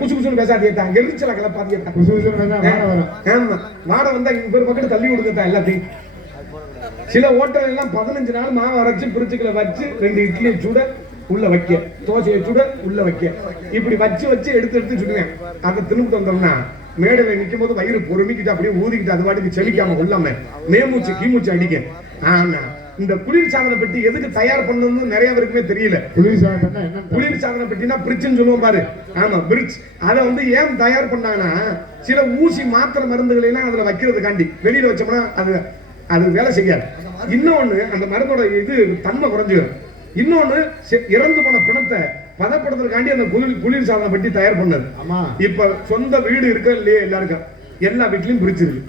குசு குசுன்னு பேசாதேட்டான், எரிச்சல கிளப்பாதேட்டான். குசு குசுன்னு ஆமா, வாட வந்தா இங்க பேர் பக்கத்து தள்ளி கொடுத்துட்டா எல்லாத்தையும். சில ஹோட்டல் எல்லாம் 15 நாள் மாவு அரைச்சு பிரிச்சுக்களை வச்சு 2 இட்லியை சுட உள்ள வைக்க, தோசையை சுட உள்ள வைக்க, இப்படி வச்சு வச்சு எடுத்து சுடுவேன். அதை திரும்ப வந்தோம்னா மேடையில நிற்கும் போது வயிறு பொறுமிக்கிட்டு அப்படியே ஊதிக்கிட்டு அது பாட்டுக்கு செலிக்காம உள்ளாம மேமூச்சு கீமூச்சு அடிக்க. ஆனா இந்த குளிர் சாதன பெட்டி எதுக்கு தயார் பண்ணணும்னு நிறைய பேருக்குமே தெரியல. குளிர் சாதன பெட்டினா பிரிட்ஜ்னு சொல்லுவோம் பாரு. ஆமா, பிரிட்ஜ். அதை வந்து ஏன் தயார் பண்ணாங்கன்னா சில ஊசி மாத்திரை மருந்துகளை எல்லாம் அதுல வைக்கிறதுக்காண்டி. வெளியில வச்சோம்னா அது வேலை செய்யாது. இன்னொன்னு அந்த மருந்தோட இது தன்மை குறைஞ்சிடும். இன்னொன்னு இறந்து போன பிணத்தை பதப்படுத்துறதுக்காண்டி அந்த குளிர் சாதன பெட்டி தயார் பண்ணது. இப்ப சொந்த வீடு இருக்க இல்லையே எல்லாருக்கும், எல்லா வீட்லயும் பிரிச்சிருக்கு.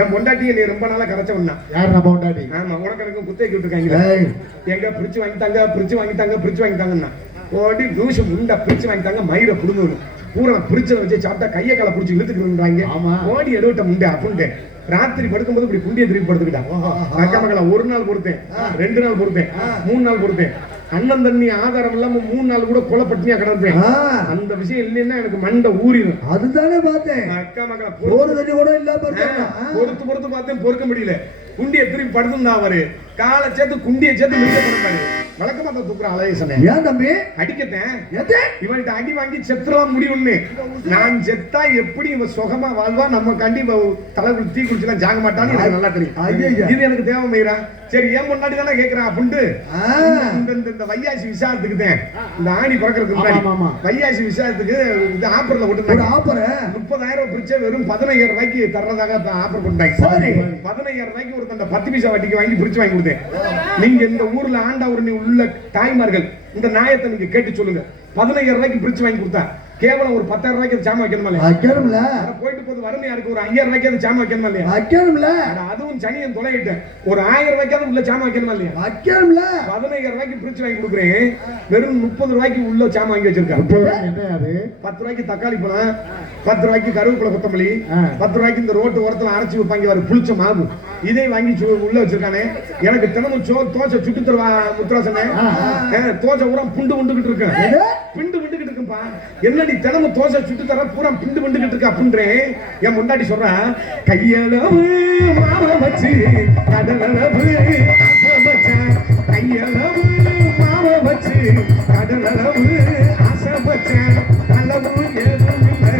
என் பொண்டாட்டியை நீ ரொம்ப நாளா கரைச்சவனா? யார் நம்ம பொண்டாட்டி? ஆமா, உனக்கு எனக்கு குத்தகைக்கு விட்டுருக்காங்க. எங்க பிரிச்சு வாங்கிட்டாங்க, பிரிச்சு வாங்கிட்டாங்க, பிரிச்சு வாங்கிட்டாங்கன்னா ஓடி லூசு முண்டா பிரிச்சு வாங்கிட்டாங்க. மயிரை புடுங்கணும் பூரா பிரிச்சதை வச்சு சாப்பிட்டா கையை காலை பிடிச்சி இழுத்துக்கிறாங்க. ஓடி எடுவிட்ட முண்டை அப்படின்ட்டு ராத்திரி படுக்கும்போது இப்படி குண்டியை திருப்பி படுத்துக்கிட்டான். அக்கா மக்களை 1 நாள் பொறுத்தேன், 2 நாள் பொறுத்தேன், 3 நாள் பொறுத்தேன். அண்ணன் தண்ணி ஆதாரம் இல்லாம 3 நாள் கூட கொலைப்பட்டினியா கிடந்தேன். அந்த விஷயம் இல்லைன்னா எனக்கு மண்டை ஊறிடும். அதுதானே பார்த்தேன். அக்கா மக்களை கூட இல்ல பொறுத்து பார்த்தேன், பொறுக்க முடியல. குண்டியை திருப்பி படுத்துருந்தா அவரு காலை சேர்த்து குண்டியை சேர்த்து மிச்ச பண்ண வழக்கமா தான் தூக்குற அழகேசனே. ஏன் தம்பி அடிக்கத்தேன்? இவன்கிட்ட அடி வாங்கி செத்துலாம் முடியும்னு. நான் செத்தா எப்படி இவன் சுகமா வாழ்வா, நம்ம கண்டி தலை தீ குளிச்சுலாம் ஜாக மாட்டான்னு எனக்கு நல்லா தெரியும். இது எனக்கு தேவை மயிரா. சரி, ஏன் முன்னாடி தானே கேட்கிறான் அப்படின்ட்டு இந்த வையாசி விசாரத்துக்கு தான் இந்த ஆணி பிறக்கிறதுக்கு முன்னாடி வையாசி விசாரத்துக்கு இது ஆப்பர்ல விட்டு ஆப்பர் 30,000 பிரிச்சா வெறும் 15,000 ரூபாய்க்கு தர்றதாக ஆப்பர் பண்ணிட்டாங்க. 15,000 ரூபாய்க்கு ஒரு 10 பைசா வட்டிக்கு வாங்கி பிரிச்சு வாங்கி கொடுத்தேன். நீங்க இந்த ஊர்ல ஆண்டாவூர் உள்ள தாய்மார்கள் இந்த நாயத்தை நீங்க கேட்டு சொல்லுங்க. 15,000 ரூபாய்க்கு பிரிச்சு வாங்கி கொடுத்தா கேவலம் ஒரு 10,000 ரூபாய்க்கு சாம வைக்கணுமா இல்லையா? வைக்கணும்ல. போயிட்டு போது வறுமையாருக்கு ஒரு 5,000 ரூபாய்க்கு சாம வைக்கணுமா இல்லையா? வைக்கணும்ல. அதுவும் சனியன் தொலைகிட்டேன். ஒரு 1000 ரூபாய்க்கு உள்ள சாம வைக்கணுமா இல்லையா? வைக்கணும்ல. 15,000 ரூபாய்க்கு பிரிச்சு வாங்கி கொடுக்குறேன். வெறும் 30 ரூபாய்க்கு உள்ள சாம வாங்கி வச்சிருக்காங்க. 10 ரூபாய்க்கு தக்காளி பழம், 10 ரூபாய்க்கு கருவேப்பிலை கொத்தமல்லி, 10 ரூபாய்க்கு இந்த ரோட்டு ஓரத்துல அரைச்சி வைப்பாங்க வர புளிச்ச மாவு, இதை வாங்கி உள்ள வச்சிருக்கானே. எனக்கு தினமும் தோசை சுட்டு தருவா முத்துராசனே. தோசை பூரா புண்டு விண்டுகிட்டு இருக்கேன். பிண்டு விண்டுகிட்டு இருக்குப்பா. என்னடி தினமும் தோசை சுட்டு தர பூரா பிண்டு விண்டுகிட்டு இருக்க அப்படின்றேன். என் முன்னாடி சொல்றேன், கையளவு மாவை வச்சு கடலளவு ஆசை வச்சேன். கையளவு மாவை வச்சு கடலளவு ஆசை வச்சேன். அளவு ஏதும் இல்லை,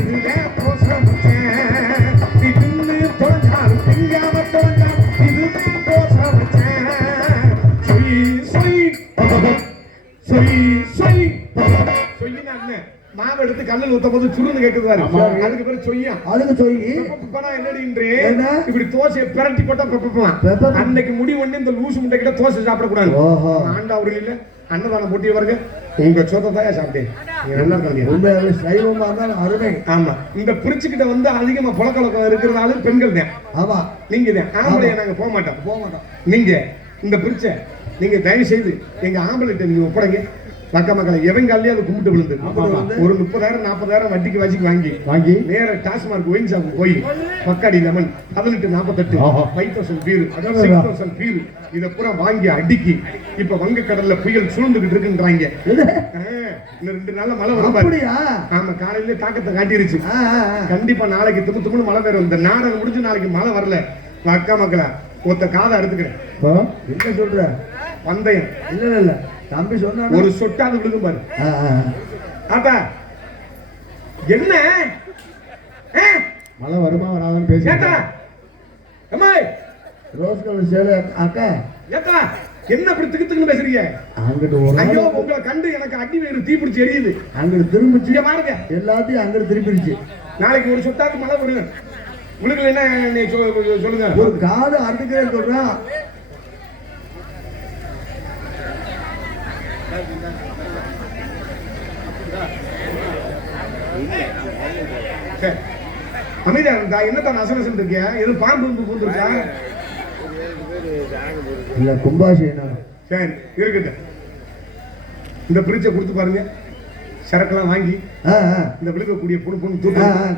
இதுவே தோசை வச்சேன். தின்னு தொலைஞ்சாலும் திங்காம தொலைஞ்சாலும் இதுவே தோசை வச்சேன். சொய் சொய் சொய் சொய் சொய்யினா மாவு எடுத்து கல்லில் ஊத்த போது சுருன்னு கேட்குறாரு. அதுக்கு பேரு சொய்யா. அதுக்கு சொய் என்னடி இப்படி தோசையை பிரட்டி போட்டா அன்னைக்கு முடி ஒண்ணு இந்த லூசு முட்டை கிட்ட தோசை சாப்பிடக்கூடாது. ஆண்டாவூர் இல்ல அன்னதானம் போட்டி வருங்க. உங்க சொத்தை தான் சாப்பிட்டேன். நல்லா இருக்காங்க சைவமா இருந்தாலும் அருமை. ஆமா, இந்த பிரிச்சுக்கிட்ட வந்து அதிகமா புழக்கழக்கம் இருக்கிறதால பெண்கள் தான். ஆமா, நீங்க தான். ஆம்பளைய நாங்க போக மாட்டோம். நீங்க இந்த பிரிச்ச நீங்க தயவு செய்து எங்க ஆம்பளைட்ட நீங்க ஒப்படைங்க. பக்க மக்களை எவன் காலையே அதை கும்பிட்டு விழுந்து ஒரு 30,000 40,000 வட்டிக்கு வாங்கி நேர டாஸ்மார்க் ஒயின் ஷாப் போய் பக்காடி லெமன் 1848 5,000 பீர் 6,000 பீர் இதை பூரா வாங்கி அடுக்கி இப்ப வங்க கடல்ல புயல் சூழ்ந்துகிட்டு இருக்குன்றாங்க. இன்னும் 2 நாள்ல மழை வரும். ஆமா, காலையில தாக்கத்தை காட்டிருச்சு. கண்டிப்பா நாளைக்கு தும்முன்னு மழை பெறும். இந்த நாடகம் முடிஞ்சு நாளைக்கு மழை வரல. அக்கா மக்களை ஒத்த காதை எடுத்துக்கிறேன். என்ன சொல்ற? பந்தயம் இல்ல தம்பி சொன்ன ஒரு சொட்டாது விழுகும் பாரு. அப்பா என்ன மழை வருமா வராதுன்னு பேசிட்டா ரோஸ் கலர் சேலை அக்கா ஏக்கா என்ன அப்படி திக்கு பேசுறீங்க? அங்கிட்டு ஐயோ உங்களை கண்டு எனக்கு அடி வேறு தீ பிடிச்சி எரியுது. அங்கிட்டு திரும்பிச்சு பாருங்க எல்லாத்தையும் அங்கிட்டு திரும்பிடுச்சு. நாளைக்கு ஒரு சொட்டாது மழை வருங்க. உங்களுக்கு என்ன சொல்லுங்க. ஒரு காது அறுத்துக்கிறேன்னு சொல்றான். அமைதியா இருந்தா என்னத்தான் அசனசன் இருக்கியா? எது பாம்பு பூந்துருக்கா? இல்ல கும்பாபிஷேகம். சரி இருக்கட்டும். இந்த பிரிட்ஜை கொடுத்து பாருங்க. சரக்கெல்லாம் வாங்கி இந்த விழுக்கக்கூடிய பொண்ணு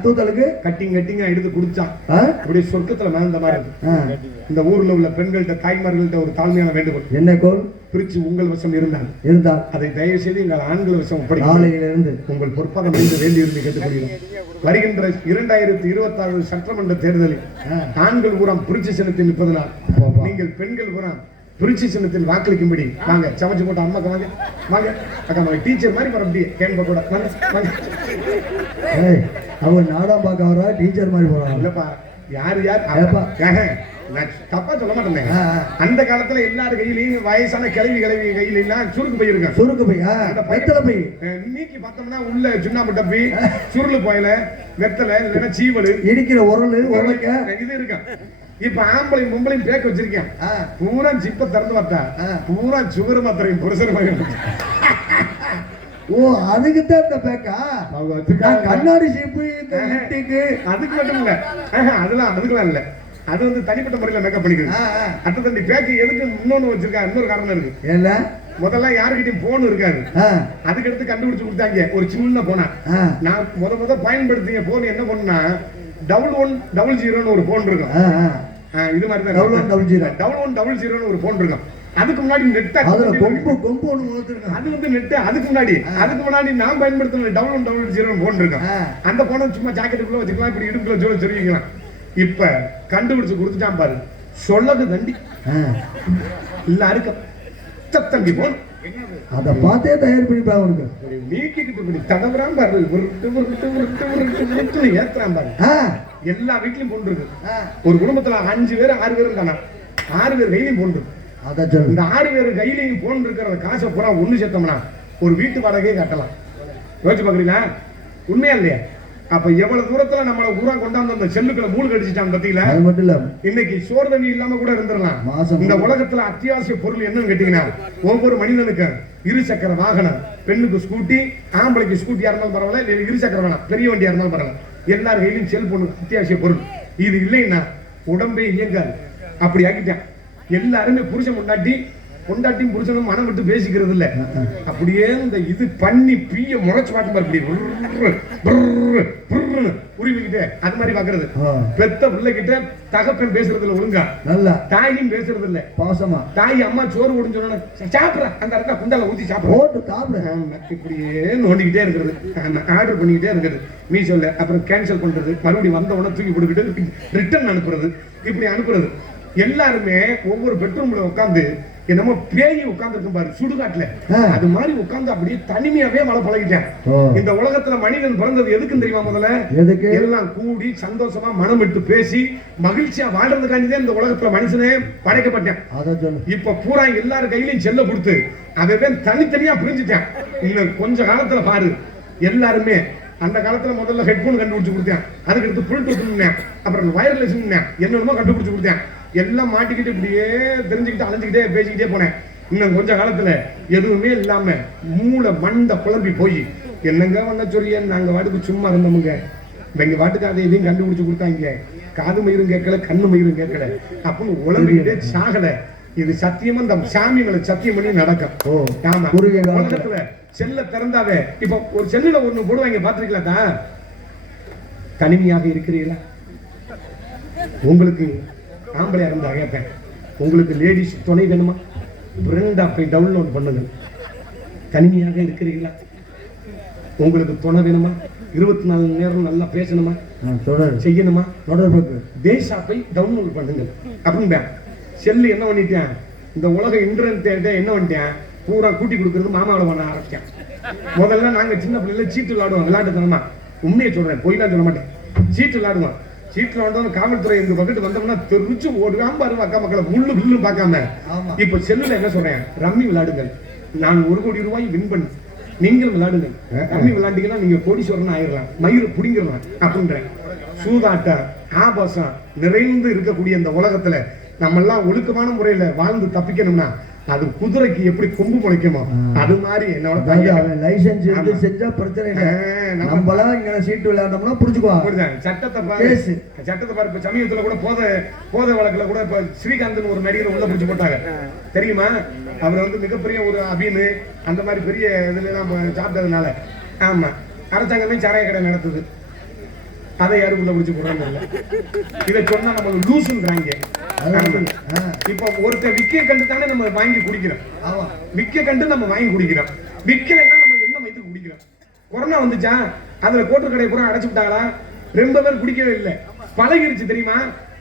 தூத்தலுக்கு கட்டிங்கா எடுத்து குடிச்சா அப்படியே சொர்க்கத்துல மறந்த மாதிரி இருக்கு. இந்த ஊர்ல உள்ள பெண்கள்கிட்ட தாய்மார்கள்ட்ட ஒரு தாழ்மையான வேண்டுகோள். என்ன கோல்? பிரிச்சு உங்கள் வசம் இருந்தால் அதை தயவு செய்து எங்கள் ஆண்கள் வசம் நாளையிலிருந்து உங்கள் பொற்பாதம் என்று வேண்டியிருந்து கேட்டுக்கொள்கிறோம். வருகின்ற 2026 சட்டமன்ற தேர்தலில் ஆண்கள் பூராம் புரட்சி சின்னத்தில் நிற்பதனால் நீங்கள் பெண்கள் பூராம் புரட்சி சின்னத்தில் வாக்களிக்கும்படி வாங்க. சமைச்சு போட்ட அம்மாக்கு வாங்க வாங்க அக்கா வாங்க. டீச்சர் மாதிரி வர முடியும் கேன்ப கூட வாங்க வாங்க. அவங்க நாடகம் பார்க்க வரா டீச்சர் மாதிரி போறாங்க. இல்லப்பா யார் நான் தப்பா சொல்ல மாட்டேன். அந்த காலத்துல எல்லாரும் கையிலையும் வயசான கிளவி கையில எல்லாம் சுருக்கு பை இருக்கும். சுருக்கு பை வெத்தலை பை இன்னைக்கு பார்த்தோம்னா உள்ள சுண்ணாம்பு டப்பி சுருளு போயில வெத்தலை இல்லைன்னா சீவலு இடிக்கிற உரல் இது இருக்கும். இப்ப ஆம்பளையும் பொம்பளையும் பேக்க வச்சிருக்கேன். பூரா ஜிப்ப திறந்து பார்த்தா பூரா சுகர் மாத்திரையும் புருஷன். ஓ அதுக்குதான் இந்த பேக்கா கண்ணாடி சீப்பு அதுக்கு மட்டும் இல்ல. அதுக்கெல்லாம் இல்ல. அது வந்து தனிப்பட்ட முறையில மேக்கப் பண்ணிக்கிறது. அட்ட தண்டி பேக்கு எதுக்கு இன்னொன்னு வச்சிருக்கா? இன்னொரு காரணம் இருக்கு. இல்ல முதல்ல யாருக்கிட்டையும் போன் இருக்காது. அதுக்கு எடுத்து கண்டுபிடிச்சு கொடுத்தாங்க ஒரு சின்ன போனா. நான் முத பயன்படுத்திய போன் என்ன பண்ணா 1100 ஒரு போன் இருக்கும். இது மாதிரி தான் 1100 ஒரு போன் இருக்கும். அதுக்கு முன்னாடி நெட் அது வந்து நெட். அதுக்கு முன்னாடி நான் பயன்படுத்தின 1100 போன் இருக்கும். அந்த போனை சும்மா ஜாக்கெட்டுக்குள்ள வச்சுக்கலாம், இப்படி இடுப்புல ஜோல சொல்லிக்கலாம். இப்ப கண்டுபிடிச்சு கொடுத்துட்டான் பாரு. சொல்லது தண்டி எல்லாருக்கும் தண்டி போன். அதை பார்த்தே தயார் பண்ணிப்பா அவனுக்கு நீக்கிட்டு தடவுறான் பாரு. ஏத்துறான் பாரு. எல்லா வீட்லயும் போன் இருக்கு. ஒரு குடும்பத்துல 5 பேர் 6 பேரும் தானா 6 பேர் கையிலையும் போன் இருக்கு. இந்த 6 பேர் கையிலையும் போன் இருக்கிற காசை பூரா ஒண்ணு சேர்த்தோம்னா ஒரு வீட்டு வாடகையே கட்டலாம். யோசிச்சு பாக்குறீங்களா? உண்மையா இல்லையா? அப்ப எவ்வளவு தூரத்துல நம்மள ஊரா கொண்டாந்து அந்த செல்லுக்குள்ள மூணு கடிச்சிட்டான் பாத்தீங்களா? அது மட்டும் இல்ல, இன்னைக்கு சோறு தண்ணி இல்லாம கூட இருந்துடலாம். இந்த உலகத்துல அத்தியாவசிய பொருள் என்னன்னு கேட்டீங்கன்னா, ஒவ்வொரு மனிதனுக்கு 2 சக்கர வாகனம், பெண்ணுக்கு ஸ்கூட்டி, ஆம்பளைக்கு ஸ்கூட்டியா இருந்தாலும் பரவாயில்ல, 2 சக்கர வேணாம், பெரிய வண்டியா இருந்தாலும் பரவாயில்ல, எல்லார் கையிலும் செல்போன் அத்தியாவசிய பொருள். இது இல்லைன்னா உடம்பே இயங்காது. அப்படி ஆக்கிட்டான். எல்லாருமே புருஷன் பொண்டாட்டியும் புருஷனும் மனம் விட்டு பேசிக்கிறது இல்ல. அப்படியே இந்த இது பண்ணி பீய முறைச்சு பார்க்கும் பாரு, உரிமைக்கிட்டே அது மாதிரி பாக்குறது. பெத்த பிள்ளைகிட்ட தகப்பன் பேசுறதுல ஒழுங்கா, நல்லா தாயும் பேசுறது இல்ல பாசமா. தாய் அம்மா சோறு ஓடுன்னு சொன்னா சாப்பிட அந்த இடத்துல குண்டால ஊத்தி சாப்பிட இப்படியே நோண்டிக்கிட்டே இருக்கிறது, ஆர்டர் பண்ணிக்கிட்டே இருக்கிறது, மீஷோல அப்புறம் கேன்சல் பண்றது, மறுபடியும் வந்த உடனே தூக்கி போட்டுக்கிட்டு ரிட்டர்ன் அனுப்புறது, இப்படி அனுப்புறது. எல்லாருமே ஒவ்வொரு பெட்ரூம்ல உட்காந்து என்னமோ பேய் உட்கார்ந்து இருக்கும் பாரு சுடுகாட்டுல, அது மாதிரி உட்கார்ந்து அப்படியே தனிமையாவே மழை பழகிட்டேன். இந்த உலகத்துல மனிதன் பிறந்தது எதுக்குன்னு தெரியுமா? முதல்ல எல்லாம் கூடி சந்தோஷமா மனம் விட்டு பேசி மகிழ்ச்சியா வாழ்றதுக்காண்டிதான் இந்த உலகத்துல மனுஷனே படைக்கப்பட்டேன். இப்ப பூரா எல்லாரும் கையிலையும் செல்ல கொடுத்து அவன் தனித்தனியா புரிஞ்சுட்டேன். இன்னும் கொஞ்ச காலத்துல பாரு எல்லாருமே, அந்த காலத்துல முதல்ல ஹெட்போன் கண்டுபிடிச்சு கொடுத்தேன், அதுக்கு அடுத்து புல்டூத், அப்புறம் வயர்லெஸ் என்னென்னமோ கண்டுபிடிச்சு கொடுத்தேன். எல்லாம் மாட்டிக்கிட்டு இப்படியே தெரிஞ்சுக்கிட்டு அலைஞ்சுக்கிட்டே பேசிக்கிட்டே போனேன். இன்னும் கொஞ்ச காலத்துல எதுவுமே இல்லாம மூளை மண்டை குழம்பி போய் என்னங்க வந்த சொல்லிய நாங்க வாட்டுக்கு சும்மா இருந்தோமுங்க, எங்க வாட்டுக்கு அதை எதையும் கண்டுபிடிச்சு கொடுத்தாங்க, காது மயிரும் கேட்கல கண்ணு மயிரும் கேட்கல அப்படின்னு உலகிட்டே சாகல. இது சத்தியமா இந்த சாமிகளை சத்தியம் பண்ணி நடக்கும். ஆமா, உலகத்துல செல்ல திறந்தாவே இப்ப ஒரு செல்லுல ஒண்ணு போடுவாங்க பாத்துருக்கீங்களா? தனிமையாக இருக்கிறீங்களா? உங்களுக்கு ஆம்பளையா இருந்தா கேட்பேன், உங்களுக்கு லேடிஸ் துணை வேணுமா? ஃப்ரெண்ட் ஆப்பை டவுன்லோட் பண்ணுங்க. தனிமையாக இருக்கிறீங்களா? உங்களுக்கு துணை வேணுமா? 24 மணி நேரம் நல்லா பேசணுமா, செய்யணுமா? தேஷ் ஆப்பை டவுன்லோட் பண்ணுங்க அப்படின்னு செல்லு என்ன பண்ணிட்டேன், இந்த உலக இன்டர்நெட் என்ன பண்ணிட்டேன், பூரா கூட்டி கொடுக்கறது மாமாவில பண்ண ஆரம்பிச்சேன். முதல்ல நாங்க சின்ன பிள்ளைல சீட்டு விளையாடுவோம், விளையாட்டுத்தனமா. உண்மையை சொல்றேன், பொய்லாம் சொல்ல மாட்டேன். சீட்டு விளையாடுவோம். சீட்டுல வந்தவங்க காவல்துறை எங்க பக்கத்து வந்தோம்னா தெரிச்சு ஓடுவான் பாரு, அக்கா மக்களை முள்ளு புல்லு பார்க்காம. இப்ப செல்லுல என்ன சொல்றேன், ரம்மி விளையாடுங்கள், நான் 1 கோடி ரூபாய் வின் பண்ணி நீங்கள் விளையாடுங்க, ரம்மி விளையாண்டீங்கன்னா நீங்க கோடீஸ்வரன் ஆயிடலாம், மயிறு புடிங்கிடலாம் அப்படின்றேன். சூதாட்டம் ஆபாசம் நிறைந்து இருக்கக்கூடிய இந்த உலகத்துல நம்ம எல்லாம் ஒழுக்கமான முறையில வாழ்ந்து தப்பிக்கணும்னா அது குதிரைக்கு எப்படி கொம்பு முளைக்குமோ அது மாதிரி என்னோட லைசன்ஸ் எடுத்து செஞ்சா பிரச்சனை இல்லை. நம்மளாம் இங்க சீட்டு விளையாண்டோம்னா புடிச்சுக்குவாங்க. சட்டத்தை பாரு. இப்ப சமீபத்துல கூட போதை வழக்குல கூட இப்ப ஸ்ரீகாந்த் ஒரு நடிகர் உள்ள பிடிச்சு போட்டாங்க தெரியுமா? அவர் வந்து மிகப்பெரிய ஒரு அபின்னு அந்த மாதிரி பெரிய இதுல எல்லாம் சாப்பிட்டதுனால. ஆமா, அரசாங்கமே சாராய கடை நடத்துது. அதை யாரும் உள்ள பிடிச்சு போறாங்க இல்ல. இதை சொன்னா நம்ம லூசுன்றாங்க. இப்ப ஒருத்தர் விக்கிய கண்டு தானே நம்ம வாங்கி குடிக்கிறோம். விக்கிய கண்டு நம்ம வாங்கி குடிக்கிறோம். விக்கலைன்னா நம்ம என்ன மைத்து குடிக்கிறோம். கொரோனா வந்துச்சா அதுல கோட்டு கடை பூரா அடைச்சு விட்டாங்களா? ரொம்ப பேர் குடிக்கவே இல்லை, பழகிருச்சு தெரியுமா?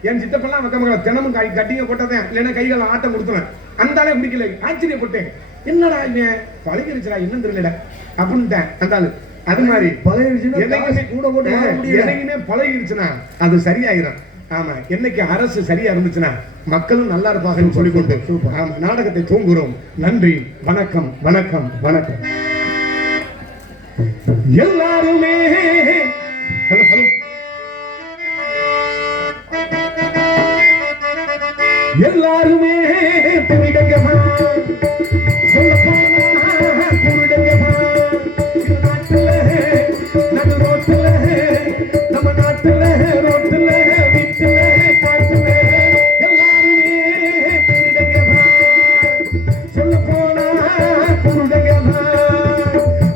என் சித்தப்பெல்லாம் மக்க தினமும் கட்டிங்க போட்டதேன், இல்லைன்னா கைகளை ஆட்டம் கொடுத்துவேன். அந்த குடிக்கல, ஆச்சரியப்பட்டேன். என்னடா இவன் பழகிருச்சுடா, என்னன்னு தெரியலடா அப்படின்ட்டேன். அந்த ஆளு அது மாதிரி எதையுமே பழகிருச்சுன்னா அது சரியாயிரும். ஆமா, என்னைக்கு அரசு சரியா இருந்துச்சுன்னா மக்களும் நல்லா இருப்பாங்கன்னு சொல்லிக்கொண்டு ஆமா நாடகத்தை தூங்குறோம். நன்றி, வணக்கம், வணக்கம், வணக்கம். எல்லாருமே ஹலோ ஹலோ எல்லாருமே புரிடங்கமா சொல்ல போனா புரிடங்கமா நாட்டுல நடு ரோட்டுல நம்ம நாட்டுல ரோட்டுல வீட்டுல காட்டுல எல்லாருமே புரிடங்கமா சொல்ல போனா புரிடங்கமா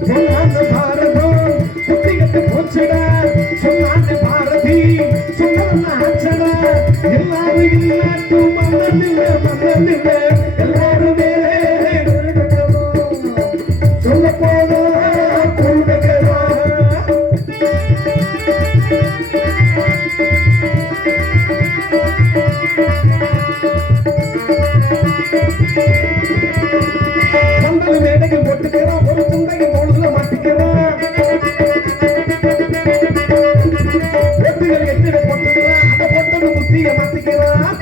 சொல்லாத பாரதம் புத்திகத்தை போச்சுடா சொல்லாத பாரதி சொன்னா ஆச்சடா எல்லாரும் நாட்டும் மன்னதில்லை எல்லாருமே சொல்ல போனா கூடகரா பந்தல் மேடைகள் போட்டுக்கிறான், ஒரு துண்டையை தோளுல மாட்டிக்கிறான், வெட்டுகள் எட்டிட போட்டுக்கிறான், அதை போட்டது புத்திய மாத்திக்கிறான்.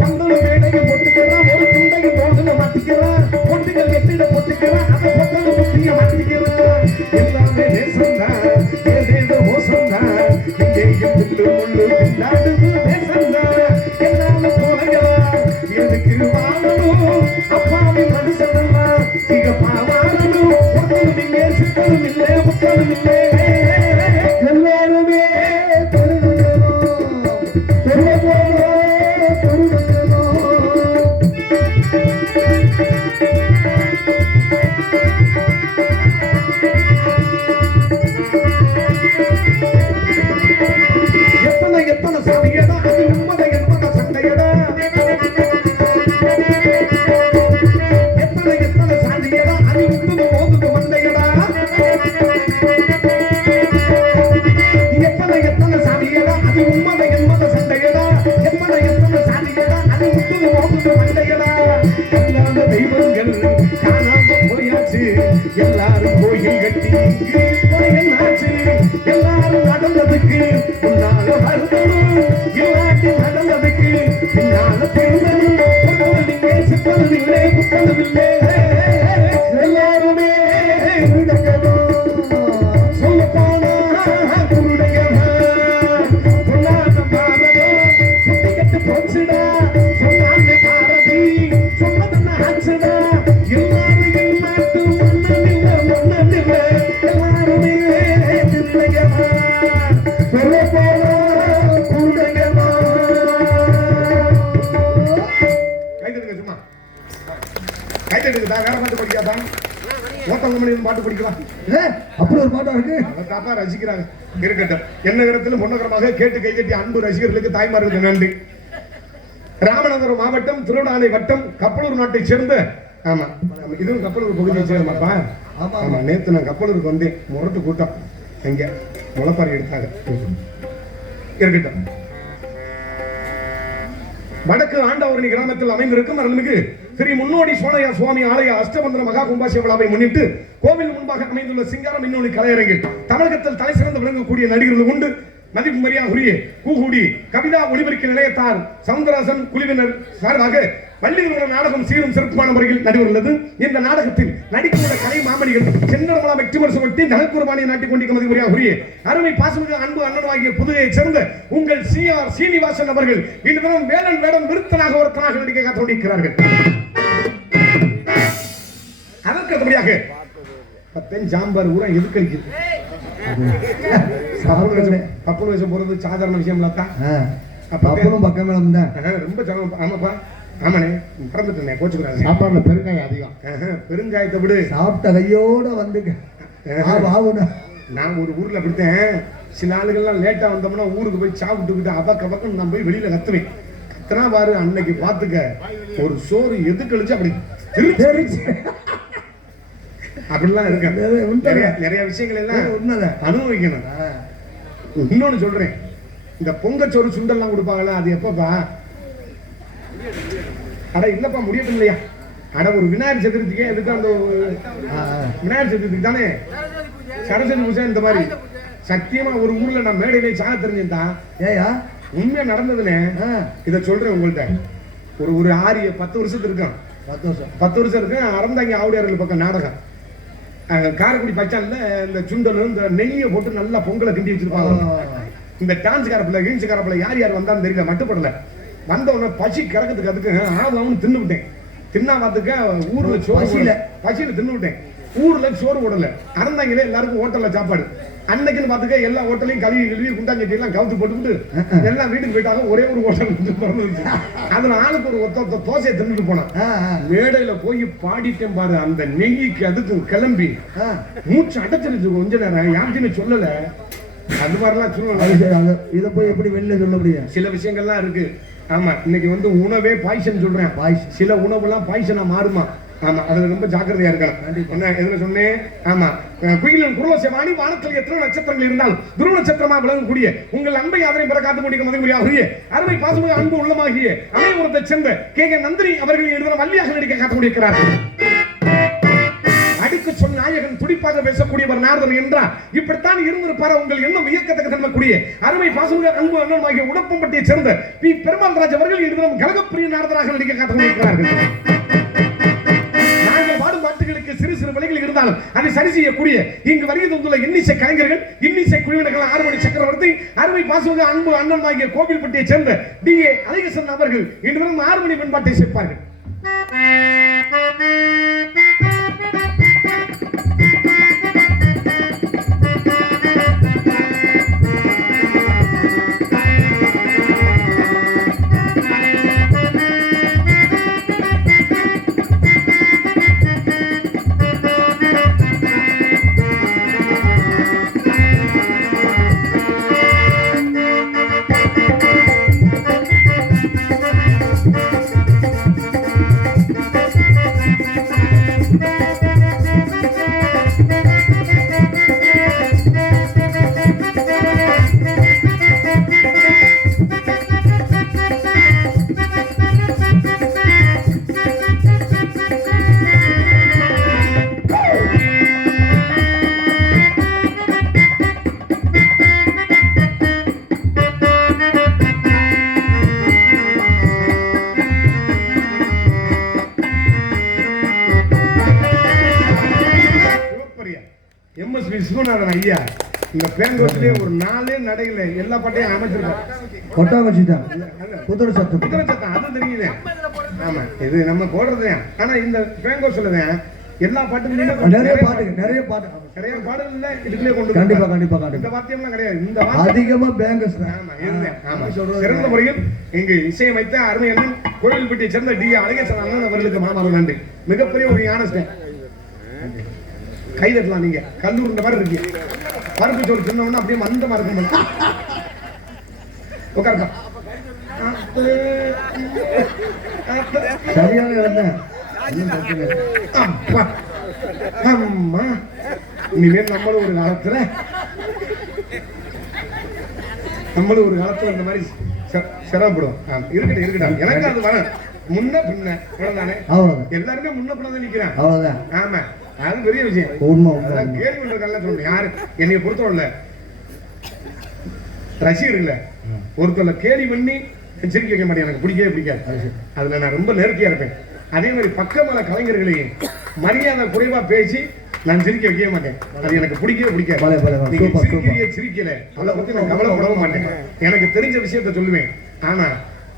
பந்தல் மேடைகள் போட்டுக்கிறான், ஒரு துண்டையை தோளுல மாட்டிக்கிறான், பொட்டுகள் எட்டிட போட்டுக்கிறான், அதை போட்டது புத்திய மாத்திக்கிறான். எல்லாமே தேசம்தான், ஏதேதோ மோசம்தான், இங்கேயும் பில்லு முள்ளு பின்னாடுது தேசம்தான். எல்லாமே போலங்களா எனக்கு வாழணும், அப்பாவி மனுஷனெல்லாம் சிகப்பா வாழணும். ஒருத்தரும் இங்கே சித்தரும் இல்லை, புத்தரும் இல்லை, எல்லாருமே சொல்ல எத்தனை எத்தனை சாமியடா, அது உண்மதை என்பதை சண்டையடா. எத்தனை எத்தனை சாதியடா, அது உத்துது போகுது மண்டையடா. எத்தனை எத்தனை சாதியடா, அது உண்மதை என்பதை சண்டையடா. எத்தனை எத்தனை சாதியடா, அது உத்துது போகுது மண்டையடா. எல்லாத தெய்வங்கள் காணாம போயாச்சு, எல்லாரும் கோயில் கட்டி இங்கு இப்போ என்னாச்சு? எல்லாரும் நடந்ததுக்கு முன்னால வருதணும், இல்லாட்டி நடந்ததுக்கு பின்னால திருந்தணும். புத்தகமில்லை, சித்தனமில்லை, புத்தகமில்லை, எல்லாருமே விடக்கணும். சொல்ல போனா குருடகமா பொன்னாத பாரதம் புத்தி கட்டு போச்சுடா. சொன்னாங்க பாரதி சொன்னதுன்னா ஆச்சுடா. எல்லாரும் நாட்டு மன்னனில்லை, மன்னனில்லை, எல்லாருமே தில்லையமா சொல்ல போனா குருடகமா. கைதடுங்க, சும்மா கைதடுங்க. வேற பாட்டு படிக்காதான் ஓட்டமணி பாட்டு படிக்கலாம். அப்படி ஒரு பாட்டா இருக்கு, தாத்தா ரசிக்கிறாங்க. இருக்கட்டும், என்ன விதத்திலும் முன்னகரமாக கேட்டு கைதட்டி அன்பு ரசிகர்களுக்கு தாய்மார்களுக்கு நன்றி. ராமநாதபுரம் மாவட்டம் திருவண்ணாமலை வட்டம் கப்பலூர் நாட்டை சேர்ந்த ஆமா இதுவும் கப்பலூர் பகுதியை சேர்ந்தமாப்பா. ஆமா, நேத்து நான் கப்பலூருக்கு வந்தேன். முரட்டு கூட்டம், எங்க முளைப்பாறை எடுத்தாங்க. இருக்கட்டும், வடக்கு ஆண்டாவரணி கிராமத்தில் அமைந்திருக்கும் அருள்மிகு ஸ்ரீ முன்னோடி சோனையா சுவாமி ஆலய அஷ்டபந்தன மகா கும்பாபிஷேக விழாவை முன்னிட்டு கோவில் முன்பாக அமைந்துள்ள சிங்காரம் மின்னொலி கலையரங்கில் தமிழகத்தில் தலை சிறந்து விளங்கக்கூடிய நடிகர்கள் உண்டு. மதிப்பு மரியாதைக்குரிய கூகுடி கவிதா ஒளிபரப்பு நிலையத்தார் சவுந்தரராஜன் குழுவினர் சார்பாக வள்ளியூர் நாடகம் சீரும் சிறப்பான முறையில் நடைபெறுகிறது. இந்த நாடகத்தில் நடிக்கின்ற கலை மாமணிகள் சென்னரமலா வெற்றிமரசு தனக்குர்பானியை நாட்டிக் கொண்டிருக்க மதிப்புரிய அருமை பாசமிகு அன்பு அண்ணனாகிய புதுகையைச் சேர்ந்த உங்கள் CR சீனிவாசன் அவர்கள் இன்று தினம் வேலன் வேடம் விருத்தனாக ஒருத்தனாக நடிக்க காத்திருக்கிறார்கள். அதற்கு அடுத்தபடியாக ஜாம்பர் ஊரா எதுக்களிக்குது. கப்பல் வயசு போறது சாதாரண விஷயம் இல்லாதான். பக்கம் ரொம்ப ஆமாப்பா. ஆமாண்ணே, மறந்துட்டேன், கோச்சுக்கிறாங்க. சாப்பாடுல பெருங்காயம் அதிகம். பெருங்காயத்தை விடு, சாப்பிட்ட கையோட வந்து நான் ஒரு ஊர்ல அப்படித்தேன். சில ஆளுகள்லாம் லேட்டா வந்தோம்னா ஊருக்கு போய் சாப்பிட்டுக்கிட்டு அபக்கம் நான் போய் வெளியில கத்துவேன். கத்துனா பாரு அன்னைக்கு பாத்துக்க ஒரு சோறு எது கழிச்சு அப்படி திருச்சி அப்படிலாம் இருக்கு. நிறைய விஷயங்கள் எல்லாம் அனுபவிக்கணும். இன்னொன்னு சொல்றேன், இந்த பொங்கச்சோறு சுண்டெல்லாம் கொடுப்பாங்களா, அது எப்பப்பா? அட இல்லப்பா முடியட்டும் இல்லையா? அட ஒரு விநாயகர் சதுர்த்திக்கே எதுக்கு அந்த விநாயகர் சதுர்த்திக்கு தானே சரஸ்வதி பூஜை இந்த மாதிரி சத்தியமா ஒரு ஊர்ல நான் மேடையிலே சாக தெரிஞ்சுட்டான். ஏயா உண்மையா நடந்ததுன்னு இதை சொல்றேன் உங்கள்கிட்ட. ஒரு 10 வருஷத்துக்கு இருக்கும். 10 வருஷம் இருக்கு. அறந்தாங்க ஆவுடையார்கள் பக்கம் நாடகம். காரைக்குடி பச்சான்ல இந்த சுண்டல் இந்த நெய்யை போட்டு நல்லா பொங்கலை கிண்டி வச்சிருப்பாங்க. இந்த டான்ஸ் காரப்பில் கீன்ஸ் காரப்பில் யார் வந்தாலும் தெரியல, மட்டுப்படல. வந்த உடனே பசி கிடக்கிறதுக்கு அதுக்கு ஆகும் தின்னு விட்டேன். தின்னா பார்த்துக்க ஊர்ல பசியில தின்னு விட்டேன். ஊர்ல சோறு போடல. அறந்தாங்களே எல்லாருக்கும் ஹோட்டல்ல சாப்பாடு. அன்னைக்குன்னு பார்த்துக்க எல்லா ஹோட்டலையும் கழுவி குண்டாஞ்சட்டி எல்லாம் கவுத்து போட்டுக்கிட்டு எல்லாம் வீட்டுக்கு போயிட்டாங்க. ஒரே ஒரு ஹோட்டல் அதுல ஆளுக்கு ஒரு ஒத்த தோசையை தின்னுட்டு போனான். மேடையில போய் பாடிட்டேன் பாரு. அந்த நெய்க்கு அதுக்கு கிளம்பி மூச்சு அடைச்சிருச்சு கொஞ்ச நேரம். யாருக்குன்னு சொல்லல. அது மாதிரிலாம் சொல்லுவாங்க. இதை போய் எப்படி வெளில சொல்ல முடியும்? சில விஷயங்கள்லாம் இருக்கு. ஆமா, இன்னைக்கு உணவே பாய்சன் சொல்றேன். சில உணவுலாம் பாய்சனா மாறுமா? ஆமா, அதுல ரொம்ப ஜாக்கிரதையா இருக்கலாம். என்ன எதுல சொன்னேன்? ஆமா, குயிலின் குருவசேவாணி வானத்தில் எத்தனை நட்சத்திரங்கள் இருந்தாலும் துருவ நட்சத்திரமா விளங்கக்கூடிய உங்கள் அன்பை அதனை பெற காத்து முடிக்க மதிமுடியாகிய அருமை பாசமாக அன்பு உள்ளமாகிய அமையபுரத்தை சேர்ந்த கே நந்தினி அவர்கள் எழுதின வள்ளியாக நடிக்க காத்து முடிக்கிறார்கள். அடிக்கு சொல் நாயகன் துடிப்பாக பேசக்கூடியவர் நாரதன் என்றார். இப்படித்தான் இருந்திருப்பார். உங்கள் எண்ணம் இயக்கத்துக்கு தரக்கூடிய அருமை பாசமிக அன்பு அண்ணமாகிய உடப்பம்பட்டியை சேர்ந்த பி பெருமாள் ராஜ் அவர்கள் எழுதின கலகப்பிரிய நாரதராக நடிக்க காத்துக்கொண்டிருக்கிறார்கள். நாங்கள் பாடும் பாட்டுகளுக்கு சிறு சிறு விலைகள் இருந்தாலும் அதை சரி செய்யக்கூடிய இங்கு வருகை தந்துள்ள இன்னிசை கலைஞர்கள், இன்னிசை குழுவினர்கள் ஆறுமணி சக்கரவர்த்தி, அருமை பாசமிக அன்பு அண்ணமாகிய கோவில்பட்டியை சேர்ந்த DA அழகேசன் அவர்கள் இன்று 6 மணி பண்பாட்டை சேர்ப்பார்கள். விஸ்வநாதன் ஐயா இந்த பேங்கோட்டிலே ஒரு 4 நடையில எல்லா பாட்டையும் அமைச்சிருக்காங்க. கொட்டாங்கச்சிதான் குதிரை சத்தம் அது தெரியுது. ஆமா, இது நம்ம போடுறது. ஆனா இந்த பேங்கோ சொல்லுவேன் எல்லா பாட்டுக்கும் நிறைய பாடல் இல்ல இதுக்குள்ளே கொண்டு கண்டிப்பா இந்த வாத்தியம்லாம் கிடையாது. இந்த அதிகமா பேங்கஸ். ஆமா, சிறந்த முறையில் இங்கு இசையமைத்த அருமை அண்ணன் கோவில்பட்டியை சேர்ந்த DA அழகேசன் அண்ணன் அவர்களுக்கு மாமாவும் நன்றி. மிகப்பெரிய ஒரு ஞானஸ்டன். கைதட்டலாம். நீங்க கல்லூர் இந்த மாதிரி இருக்கீங்க. பருப்பு சோறு தின்னோம்னா அப்படியே மந்தமா இருக்கும். உட்காருப்பா. சரியான அம்மா இனிமேல் நம்மளும் ஒரு காலத்துல இந்த மாதிரி சிரமப்படுவோம். இருக்கட்டும். எனக்கு அது வர முன்ன பின்ன தானே எல்லாருமே முன்ன பின்னதான் நிக்கிறேன். அவ்வளவுதான். ஆமா, அது பெரிய விஷயம். கேள்வி ஒன்றுக்கெல்லாம் சொல்றேன். யாரு என்னைய பொறுத்தவரை ரசிகர்கள ஒருத்தவரை கேலி பண்ணி சிரிக்க வைக்க மாட்டேன். எனக்கு பிடிக்காது. அதுல நான் ரொம்ப நேர்த்தியா இருப்பேன். அதே மாதிரி பக்கமான கலைஞர்களையும் மரியாதை குறைவா பேசி நான் சிரிக்க வைக்க மாட்டேன். அது எனக்கு பிடிக்காது. சிரிக்கல அதை பத்தி நான் கவலைப்படவும் மாட்டேன். எனக்கு தெரிஞ்ச விஷயத்த சொல்லுவேன். ஆனா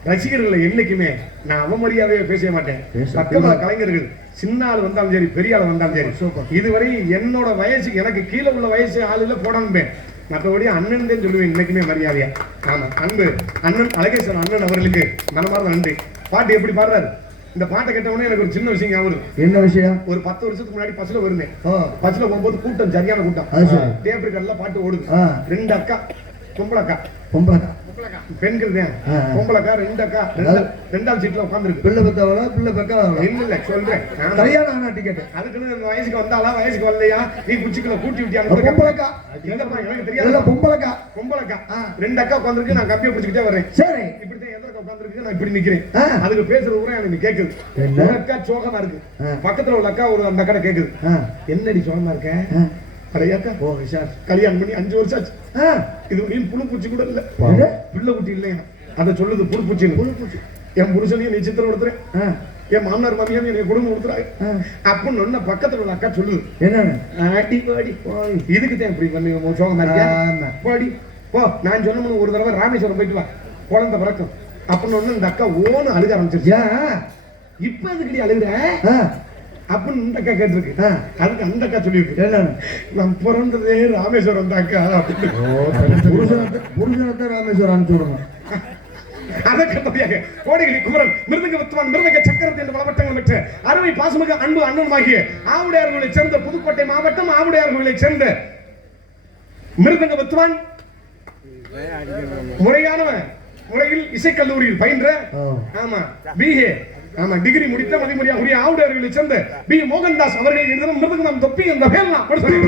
ரசிகர்களை என்னைக்குமே நான் அவமரியாதையை பேச மாட்டேன். பக்கமான கலைஞர்கள் சின்ன ஆள் வந்தாலும் சரி, பெரிய ஆள் வந்தாலும் சரி, இதுவரை என்னோட வயசு எனக்கு கீழே உள்ள வயசு ஆளுல போடாம மற்றபடி அண்ணன் தான் சொல்லுவேன் இன்னைக்குமே மரியாதையா. ஆமா, அன்பு அண்ணன் அழகேசன் அண்ணன் அவர்களுக்கு மனமார்ந்த நன்றி. பாட்டு எப்படி பாடுறாரு? இந்த பாட்டை கேட்டவொடனே எனக்கு ஒரு சின்ன விஷயம் ஞாபகம் வருது. என்ன விஷயம்? ஒரு 10 வருஷத்துக்கு முன்னாடி பஸ்ல வருந்தேன். ஓ, பஸ்ல போகும்போது கூட்டம் சரியான கூட்டம். அது சரி. டேப் ரெக்கார்ட்ல பாட்டு ஓடுது. ஆ, 2 அக்கா, பொம்பளை அக்கா, பொம்பளை பெண்கள் தான். ஆ. பொம்பளை அக்கா 2 அக்கா, ரெண்டாவது சீட்ல உட்கார்ந்துருக்கு. பிள்ளை பெத்தவளா பிள்ளை பெக்காதவளா? இல்ல சொல்றேன். கல்யாணம் ஆனா டிக்கெட் அதுக்குன்னு இந்த வயசுக்கு வந்தாளா வயசுக்கு வரலையா நீ குச்சிக்குள்ள கூட்டி விட்டியான்னு பொம்பளைக்கா இல்லப்பா எனக்கு இல்ல தெரியாது. பொம்பளைக்கா பொம்பளைக்கா 2 அக்கா உட்கார்ந்துருக்கு. நான் கம்பியை பிடிச்சிக்கிட்டே வரேன். சரி. இப்படிதான் எதிர்க்க உட்கார்ந்துருக்கு. நான் இப்படி நிக்கிறேன். ஆ. அதுக்கு பேசுறது கூட எனக்கு கேக்குது. என்ன? ஒரு அக்கா சோகமா இருக்கு. ஆ. பக்கத்துல உள்ள அக்கா ஒரு அந்த அக்கா கேக்குது. ஆ, என்னடி சோகமா இருக்க? ஆ. அடையாக்கா ஓ விஷால். கல்யாணம் பண்ணி 5 வருஷம் ஆச்சு. ஆ, இது வரையும் புழு பூச்சி கூட இல்ல. என்ன? பிள்ளை குட்டி இல்லையா அதை சொல்லுது புழு பூச்சின்னு. புழு பூச்சி. என் புருஷனையும் நீ சித்திரம் கொடுத்துறேன். ஆ, என் மாமனார் மாமியார் என்னை குடும்பம் கொடுத்துறாங்க. ஆ. அப்படின்னு ஒண்ணு பக்கத்துல உள்ள அக்கா சொல்லுது. என்னன்னு? ஆடி பாடி இதுக்கு தான் இப்படி பண்ணி சோகமா இருக்கியா? ஆமா. பாடி போ. நான் சொன்னோம்னு ஒரு தடவை ராமேஸ்வரம் போயிட்டு வா, குழந்தை பிறக்கும் அப்படின்னு ஒண்ணு இந்த அக்கா ஓன்னு அழுக ஆரம்பிச்சிருச்சு. ஏன்? இப்ப எதுக்குடி அழுகுற ஆ, அப்படின்னு இந்த அக்கா கேட்டிருக்கு. ஆ. அதுக்கு அந்த அக்கா சொல்லியிருக்கு, என்னன்னு? நான் பிறந்ததே ராமேஸ்வரம் தான் அக்கா அப்படின்னு. புருஷனத்தை ராமேஸ்வரம் அனுப்பிச்சு விடுங்க. அதற்கப்படியாக கோடிகளி குமரன் மிருதங்க வித்துவான் மிருதங்க சக்கரத்தை என்று பலவட்டங்கள் பெற்ற அருமை பாசமிகு அன்பு அண்ணனுமாகிய ஆவுடையார்களைச் சேர்ந்த புதுக்கோட்டை மாவட்டம் ஆவுடையார்களைச் சேர்ந்த மிருதங்க வித்துவான் முறையான முறையில் இசைக்கல்லூரியில் பயின்ற ஆமா பிஏ ஆமா டிகிரி முடித்த மதிமுறையா உரிய ஆவுடையார்களைச் சேர்ந்த பி மோகன்தாஸ் அவர்கள் எழுதின மிருதங்கம் தொப்பி என்ற பேர்லாம் போட சொல்லி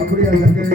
அப்படியா சங்கரி?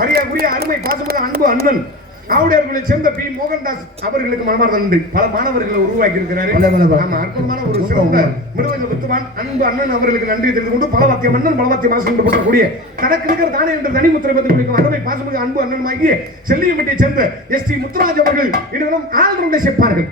மரியாதைக்குரிய அருமை பாசமிகு அவர்களுக்கு மனமார்ந்த நன்றி. பல மாணவர்களை உருவாக்கி இருக்கிறாரு. ஆமா, அற்புதமான ஒரு சிறந்த மிருதங்க வித்துவான் அன்பு அண்ணன் அவர்களுக்கு நன்றி தெரிந்து கொண்டு பலவாத்திய மன்னன் பலவாத்திய மாசம் போட்டக்கூடிய தனக்கு இருக்கிற தானே என்ற தனி முத்திரை பற்றி முடிக்கும் அருமை பாசமிகு அன்பு அண்ணனுமாகிய செல்லியம்பட்டியை சேர்ந்த எஸ்.டி. முத்துராஜ் அவர்கள் இடம் ஆழ்ந்த சேர்ப்பார்கள்.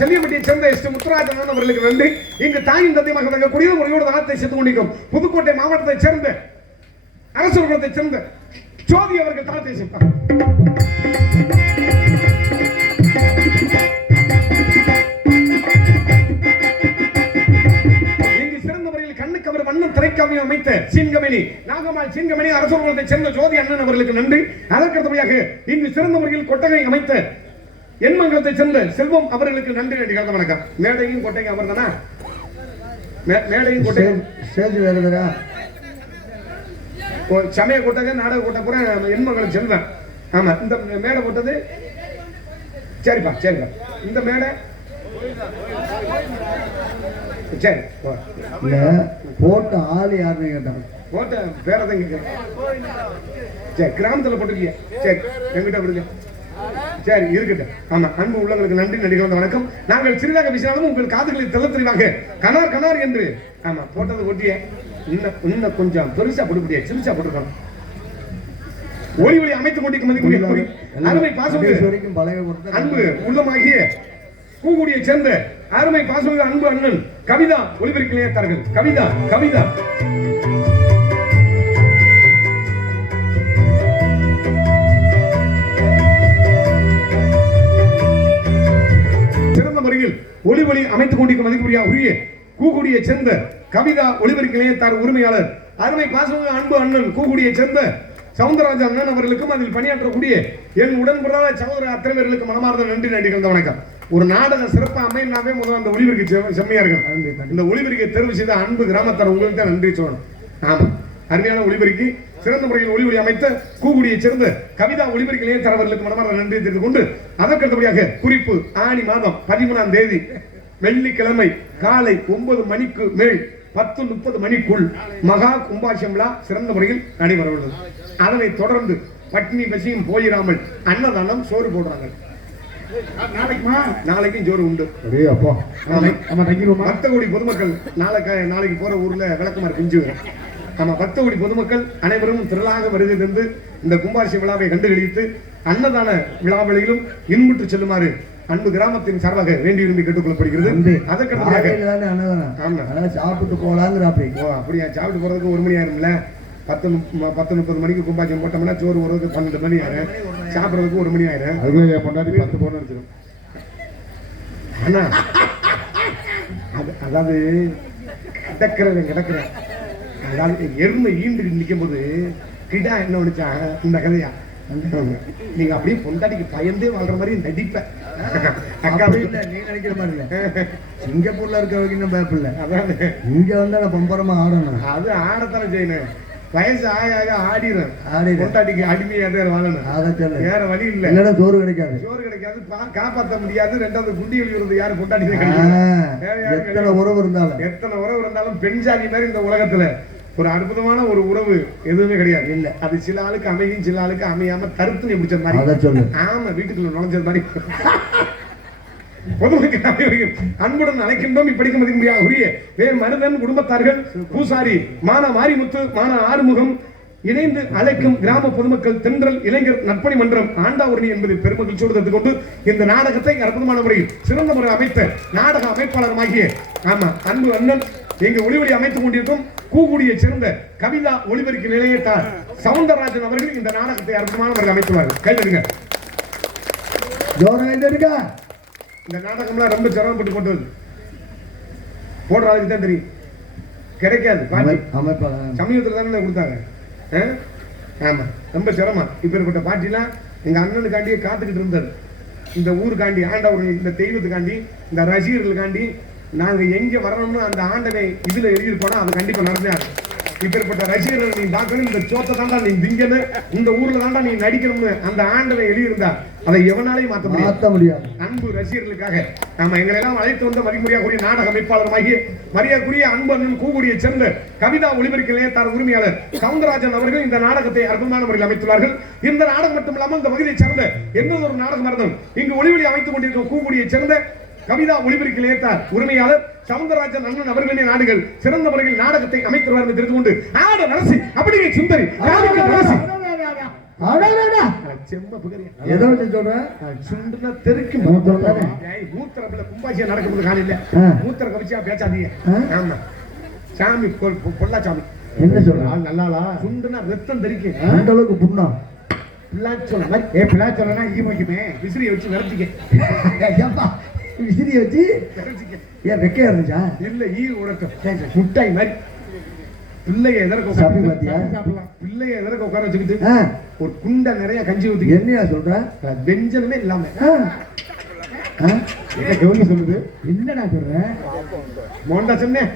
செல்லியம்பட்டியை சேர்ந்த எஸ்.டி. முத்துராஜ் அண்ணன் அவர்களுக்கு நன்றி. இங்கு தாயின் தந்தையாக விளங்கக்கூடிய முறையோடு தானத்தை சேர்த்து கொண்டிருக்கும் புதுக்கோட்டை மாவட்டத்தை சேர்ந்த அரசகுலத்தை சேர்ந்த ஜோதி அவர்கள் தானத்தை சேர்த்தார். இங்கு சிறந்த முறையில் கண்ணுக்கு அவர் வண்ணம் திரைக்காவியம் அமைத்த சீன்கமணி நாகம்மாள் சீன்கமணி அரசகுலத்தை சேர்ந்த ஜோதி அண்ணன் அவர்களுக்கு நன்றி. அதற்கடுத்தபடியாக இங்கு சிறந்த முறையில் கொட்டகை அமைத்த என்மங்கலத்தை சேர்ந்த செல்வம் அவர்களுக்கு நன்றி. நன்றி கலந்த வணக்கம். மேடையும் கொட்டையும் அவர் தானா? மேடையும் கொட்டையும் சேர்ந்து வேறுதா சமய கொட்டகை நாடக கொட்டை பூரா என்மங்கலம் செல்வன். ஆமா, இந்த மேடை போட்டது சரிப்பா சரிப்பா. இந்த மேடை சரி போட்ட ஆள் யாருன்னு கேட்டாங்க. போட்ட பேரதான் கேட்கிறேன். சரி, கிராமத்துல போட்டிருக்கீங்க. சரி, எங்கிட்ட விடுங்க. சரி, இருக்கட்டும். ஆமா, அன்பு உள்ளங்களுக்கு நன்றி. நன்றி கலந்த வணக்கம். நாங்கள் சிறிதாக பேசினாலும் உங்கள் காதுகளை தெல்ல தெளிவாக கனார் கனார் என்று ஆமா போட்டது ஒட்டிய இன்னும் கொஞ்சம் பெருசா போட்டுக்கூடிய சிறுசா போட்டுருக்கணும். ஒளி ஒளி அமைத்துக் கொண்டிருக்கும் அருமை பாசம் அன்பு உள்ளமாகிய கூகுடியை சேர்ந்த அருமை பாசம் அன்பு அண்ணன் கவிதா ஒளிபெருக்கி நிலையத்தார்கள். கவிதா கவிதா சிறந்த முறையில் ஒளி ஒளி அமைத்துக் கொண்டிருக்கும் மதிப்புரியா உரிய கூகுடியை சேர்ந்த கவிதா ஒளிபெருக்கி நிலையத்தார் உரிமையாளர் அருமை பாசம் அன்பு அண்ணன் கூகுடியை சேர்ந்த சவுந்தரராஜ அண்ணன் அவர்களுக்கும் அதில் பணியாற்றக்கூடிய என் உடன்படாத சகோதர அத்தனை பேர்களுக்கு மனமார்ந்த நன்றி. நன்றி கலந்த வணக்கம். ஒரு நாடகம் சிறப்பாக அமையினாவே முதல்ல அந்த ஒளிபெருக்கி செம்மையா இருக்கும். இந்த ஒளிபெருக்கை தேர்வு செய்த அன்பு கிராமத்தார் உங்களுக்கு தான் நன்றி சொல்லணும். ஆமா, அருமையான ஒளிபெருக்கி சிறந்த முறையில் ஒளி ஒளி அமைத்த கூகுடியை சேர்ந்த கவிதா ஒளிபெருக்கி நிலையத்தார் அவர்களுக்கு மனமார்ந்த நன்றி தெரிந்து கொண்டு அதற்கடுத்தபடியாக குறிப்பு ஆணி மாதம் 13ஆம் தேதி வெள்ளிக்கிழமை காலை 9 மணிக்கு மேல் 10:30 மணிக்குள் மகா கும்பாபிஷேகம் விழா சிறந்த முறையில் நடைபெற உள்ளது. அதனைத் தொடர்ந்து பட்டினி பசியும் போயிடாமல் அன்னதானம் சோறு போடுறாங்க. நாளைக்கும் ஜோறு உண்டு. பக்தகோடி பொதுமக்கள் நாளைக்கு போற ஊர்ல விளக்குமாறு குஞ்சு. ஆமா, பக்தகோடி பொதுமக்கள் அனைவரும் திரளாக வருகை தந்து இந்த கும்பாபிஷேக விழாவை கண்டுகளித்து அன்னதான விழாவிலும் இன்புற்று செல்லுமாறு அன்பு கிராமத்தின் சார்பாக வேண்டி விரும்பி கேட்டுக்கொள்ளப்படுகிறது. சாப்பிட்டு போலாங்கிறாப்பி. அப்படியா? சாப்பிட்டு போறதுக்கு 1 மணி ஆயிரும்ல. 10:30 மணிக்கு கும்பாபிஷேகம் போட்டோம்னா சோறு போறதுக்கு 12 மணி ஆயிரும். சாப்பிடுறதுக்கு 1 மணி ஆயிரும். அதுக்குள்ள பொண்டாட்டி 10 போன அடிச்சிடும். ஆனா அதாவது கிடக்குறேன் அதாவது எருமை ஈண்டு நிற்கும் போது கிடா என்ன நினைச்சா இந்த கதையா நீங்க அப்படியே பொண்டாட்டிக்கு பயந்தே வாழ்ற மாதிரி நடிப்ப நீ நினைக்கிற மாதிரி இல்ல. சிங்கப்பூர்ல இருக்க வரைக்கும் பயப்பில்ல. அதாவது இங்க வந்து பம்பரமா ஆடணும். அது ஆடத்தானே செய்யணும். வயசு ஆக ஆடிடும். பொண்டாட்டிக்கு அடிமையாக வாழணும். வேற வழி இல்ல. இல்லைன்னா சோறு கிடைக்காது. காப்பாற்ற முடியாது. ரெண்டாவது குண்டி எழுதுறது யாரு பொண்டாட்டி? எத்தனை உறவு இருந்தாலும் பெண் ஜாதி மாதிரி இந்த உலகத்துல ஒரு அற்புதமான ஒரு உறவு எதுவுமே கிடையாது. இல்ல அது சில ஆளுக்கு அமையும், சில ஆளுக்கு அமையாம கருத்துனை பிடிச்ச மாதிரி. ஆமா, வீட்டுக்குள்ள நுழைஞ்சது மாதிரி. அன்புடன் அழைக்கின்றோம். இப்படிக்கு மதிக்க உரிய வேறு மருதன் குடும்பத்தார்கள், பூசாரி மான மாரிமுத்து, மான ஆறுமுகம் இணைந்து அழைக்கும் கிராம பொதுமக்கள், தென்றல் இளைஞர் நற்பணி மன்றம் ஆண்டாவரணி என்பதை பெருமகிழ்ச்சியோடு தந்து கொண்டு இந்த நாடகத்தை அற்புதமான முறையில் சிறந்த முறை அமைத்த நாடக அமைப்பாளருமாகிய அன்பு அண்ணன் எங்க ஒளிவரி அமைத்துக் கொண்டிருக்கும் கூகுடியை சேர்ந்த கவிதா ஒளிபெருக்கி நிலையத்தார் சவுந்தரராஜன் அவர்கள் இந்த நாடகத்தை அற்புதமான முறையில் அமைத்துள்ளார்கள். கைதடுங்க. இந்த நாடகம்லாம் ரொம்ப சிரமப்பட்டு கொண்டு வருது. போடுற ஆளுக்கு தான் தெரியும். கிடைக்காது. சமீபத்தில் தானே கொடுத்தாங்க. ஆமா, ரொம்ப சிரமம். இப்பேற்பட்ட பாட்டிலாம் எங்க அண்ணனுக்காண்டியே காத்துக்கிட்டு இருந்தாரு. இந்த ஊருக்காண்டி, ஆண்டவர்கள், இந்த தெய்வத்துக்காண்டி, இந்த ரசிகர்களுக்காண்டி நாங்க எங்க வரணும்னு அந்த ஆண்டனை இதுல எழுதியிருப்போனா அது கண்டிப்பா நடந்தாரு. இப்பேற்பட்ட ரசிகர்கள் நீ பார்க்கணும், இந்த சோத்தை தாண்டா நீ திங்கணும், இந்த ஊர்ல தாண்டா நீ நடிக்கணும்னு அந்த ஆண்டனை எழுதியிருந்தா அதை எவனாலையும் மாற்ற முடியாது. அன்பு ரசிகர்களுக்காக எங்களை எல்லாம் அழைத்து வந்த மதிமுறையாக்கூடிய நாடக அமைப்பாளருமாகிய மரியாதைக்குரிய அன்பு அண்ணன் கூகுடியை சேர்ந்த கவிதா ஒளிபெருக்கி நிலையத்தார் உரிமையாளர் சவுந்தரராஜன் அவர்கள் இந்த நாடகத்தை அற்புதமான முறையில் அமைத்துள்ளார்கள். இந்த நாடகம் மட்டும் இல்லாமல் இந்த பகுதியை சேர்ந்த எந்த ஒரு நாடகம் இருந்தும் இங்கு ஒளிவெளி அமைத்துக் கொண்டிருக்கும் கூகுடியை சேர்ந்த கவிதா ஒளிபெருக்கி நிலையத்தார் உரிமையாளர் சவுந்தரராஜன் அண்ணன் அவர்களின் நாடுகள் சிறந்த முறையில் நாடகத்தை அமைத்துள்ளார் என்று தெரிந்து கொண்டு ஆட நரசி அப்படியே சுந்தரி நடக்கும்போது காலையில மூத்திர கவிச்சியா பேசாதீங்க. ஆமா, சாமி பொல்லா சாமி என்ன சொல்ற நல்லாளா சுண்டுனா ரத்தம் தெரிக்கும். அந்த அளவுக்கு புண்ணா பிள்ளா சொல்லனா ஈமைக்குமே விசிறியை வச்சு விரட்டிக்க. விசிறியை வச்சு ஏன் வெக்கையா இருந்துச்சா? இல்ல ஈ உடட்டும் முட்டாய் மாதிரி பிள்ளைய எதற்கு சாப்பிடலாம். பிள்ளைய எதற்கு உட்கார வச்சுக்கிட்டு ஒரு குண்டை நிறைய கஞ்சி ஊத்தி என்னையா சொல்ற? வெஞ்சனமே இல்லாம சொல்லுது. என்னடா சொல்ற? மோண்டா சொன்னேன்.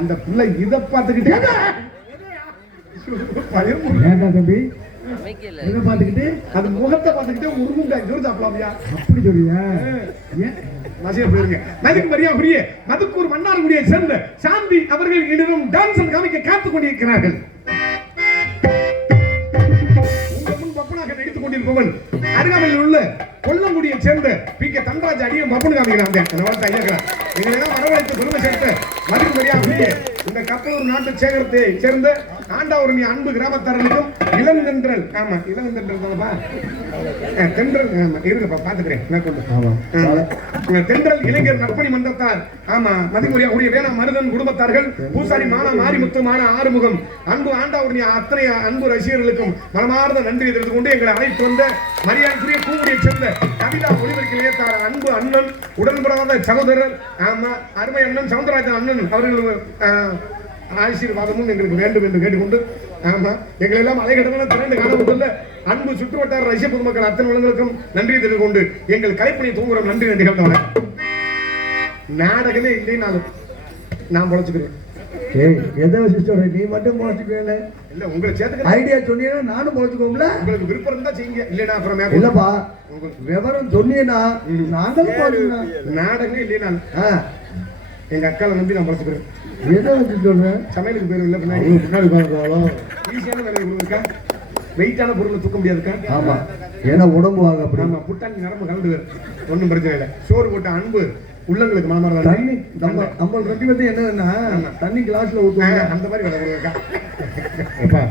அந்த பிள்ளை இதை பார்த்துக்கிட்டு தம்பி பார்த்துக்கிட்டு அது முகத்தை பார்த்துக்கிட்டு உருமுண்டாய் சாப்பிடலாமியா? அப்படி சொல்லியா? மதுக்கூர் மன்னார்குடியை சேர்ந்த சாந்தி அவர்கள் இடம் டான்ஸ் காமிக்க காத்துக் கொண்டிருக்கிறார்கள். நடித்துக் கொண்டிருப்பவன் அருகாமையில் உள்ள கொல்லங்குடியை சேர்ந்த பி கே தன்ராஜ் அடியும் பப்புனு காமிக்கிறாங்க. எங்களெல்லாம் வரவழைத்து பெருமை சேர்த்த மதிப்புமரியாதைக்குரிய இந்த கப்பலூர் நாட்டு சேகரத்தை சேர்ந்த ஆண்டாவரணி அன்பு கிராமத்தாரர்களுக்கும் இளந்தென்றல் தென்றல் இருங்கப்பா பாத்துக்கிறேன். தென்றல் இளைஞர் நற்பணி மன்றத்தார் மதிமுறையாக்கூடிய வேணா மருதன் குடும்பத்தார்கள், பூசாரி மான மாரிமுத்து, மான ஆறுமுகம், அன்பு ஆண்டாவரணி அத்தனை அன்பு ரசிகர்களுக்கும் மனமார்ந்த நன்றி தெரிந்து கொண்டு எங்களை அழைத்து வந்த மரியாதைக்குரிய கூகுடியை சேர்ந்த கவிதா ஒளிபெருக்கி நிலையத்தார் அன்பு அண்ணன், உடன்படாத சகோதரர் அருமை அண்ணன் சவுந்தரராஜன் அண்ணன் அவர்கள் ஆசீர்வாதமும் எங்களுக்கு வேண்டும் என்று கேட்டுக்கொண்டு எங்களை எல்லாம் அலைகடலான திரண்டு காணப்பட்டுள்ள அன்பு சுற்றுவட்டார ரசிக பொதுமக்கள் அத்தனை உலகங்களுக்கும் நன்றி தெரிந்து கொண்டு எங்கள் கலைப்பணி தூங்குறோம். நன்றி நன்றி கலந்தவன நாடகமே இல்லைனாலும் நான் பொழைச்சுக்கிறேன். நீ மட்டும் பொழைச்சுக்கல இல்ல உங்களை சேர்த்து ஐடியா சொன்னீங்கன்னா நானும் பொழைச்சுக்கோங்களா? உங்களுக்கு விருப்பம் இருந்தா செய்யுங்க, இல்லைன்னா அப்புறம் இல்லப்பா உங்களுக்கு விவரம் சொன்னீங்கன்னா நாங்களும் நாடகமே இல்லைனாலும் எங்க அக்கால நம்பி நான் பொழைச்சுக்கிறேன். எதை வச்சு சொல்றேன்? சமையலுக்கு பேர் இல்லை, பின்னாடி ஈஸியான வேலை இருக்கா, வெயிட்டான பொருளை தூக்க முடியாதுக்கா. ஆமா, ஏன்னா உடம்பு வாங்க அப்படி. ஆமா, புட்டாணி நரம்பு கலந்து ஒன்றும் பிரச்சனை இல்லை. சோறு போட்ட அன்பு உள்ளங்களுக்கு மனமாற தண்ணி நம்ம ரெண்டு பேர்த்து என்னன்னா தண்ணி கிளாஸ்ல ஊற்றுவாங்க, அந்த மாதிரி வேலை இருக்கா.